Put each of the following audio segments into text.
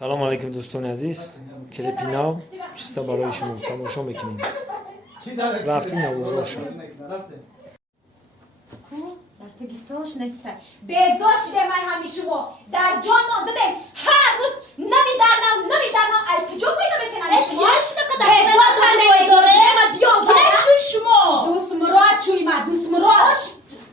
سلام علیکم دوستان عزیز. کلیپی نو چیستا برای شما تماشا میکنیم. رفتیم نوارا شد. در تگیستاش نیسته بیزار شده من همیشه و در جان مانزده هر روز نمیدانم ای کجا پیدا بچنم شما بیزار من نمیداره ما بیام شما دوست مراد چوی ما دوست مراد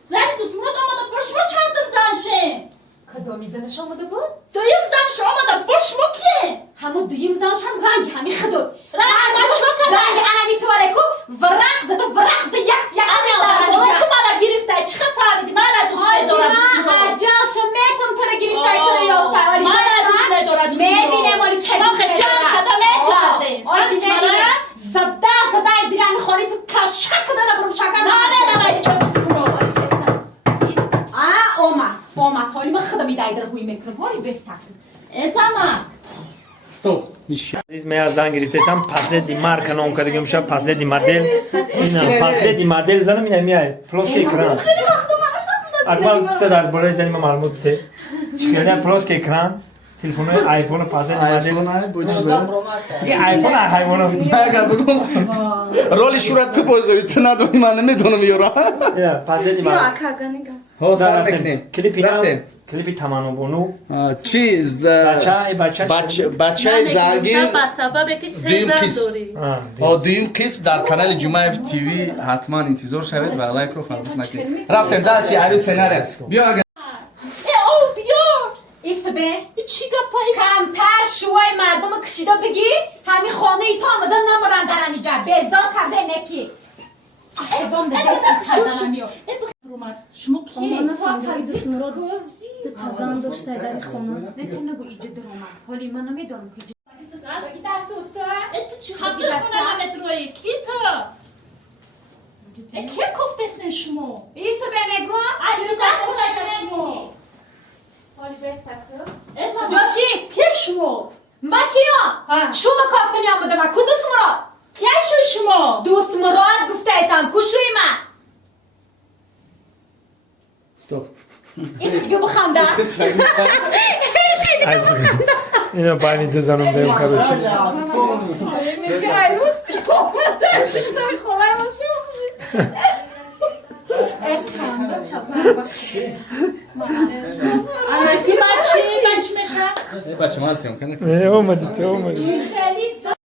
زنی دوست مراد آمده پشما چندم زنشه کدامی زنش آمده بود؟ دویم زنش آمده پشما که همون دویم زنش هم رنگ همی خدود رنگ انمی تواره کو ورق زده یک تو مرا گرفته چه فهمیدی من را دوست دارم اجل شمیتم تو را گرفته تو را یافته ولی من را دوست دارم میبینه مالی چه شما خیلی جان خدمه کرده آیدی میبینه زده دیگه میخوانی تو کشک کنه نبرم شکر نه چه دوست برو اومد حالی من خدا میدهی در روی میکنم حالی بستکن ازاما Стоп. Здесь моя зан грифтесам последний марка нон кадагим ша последний модель. Ина последний модель зана меня мияй. Плоский экран. Акбар ты дар более занима маълумот те. Чикада плоский экран. Телефон айфон последний модель. айфон бучи бер. Ки айфон хайвон. Мага бигу. Роли шурат ту бозори ту надони ман намедонам ёра. Я последний модель. Ҳо сар мекунем. Клипи таманобону. Чиз бачаи загир با سبب که دویم سه قسم. داری دویم قسم در کانال جمعه تیوی حتما انتظار شوید و لایک رو فراموش نکنید. رفتیم درسی عروس سناریو. بیا او بیار ایسبه چی گپایی کمتر شوی مردم کشیده بگی همین خانه ای تا آمدن نمرن در همیجا بیزار کرده نکی بام ده دست کردن همیو شما کی تازه داشته در خونه نتیم نگو ایجا درامن حالی من نمیدانم که بگی دست دوسته ات چی خبر کنم متروی کی تا کی گفتن شما ایسبه میگو علی دست شما حالی بستکو ازاما جاشی کی شما ما کیا ها. شما کافتونی آمده ما کو دوست مراد کی شما دوست مراد گفته ایسان کشوی من استوب. این ویدیو بخنده Ina bani de zanım benim kadar. کی بچه میشه بچه مال سیم کنه. Olmadı. خیلی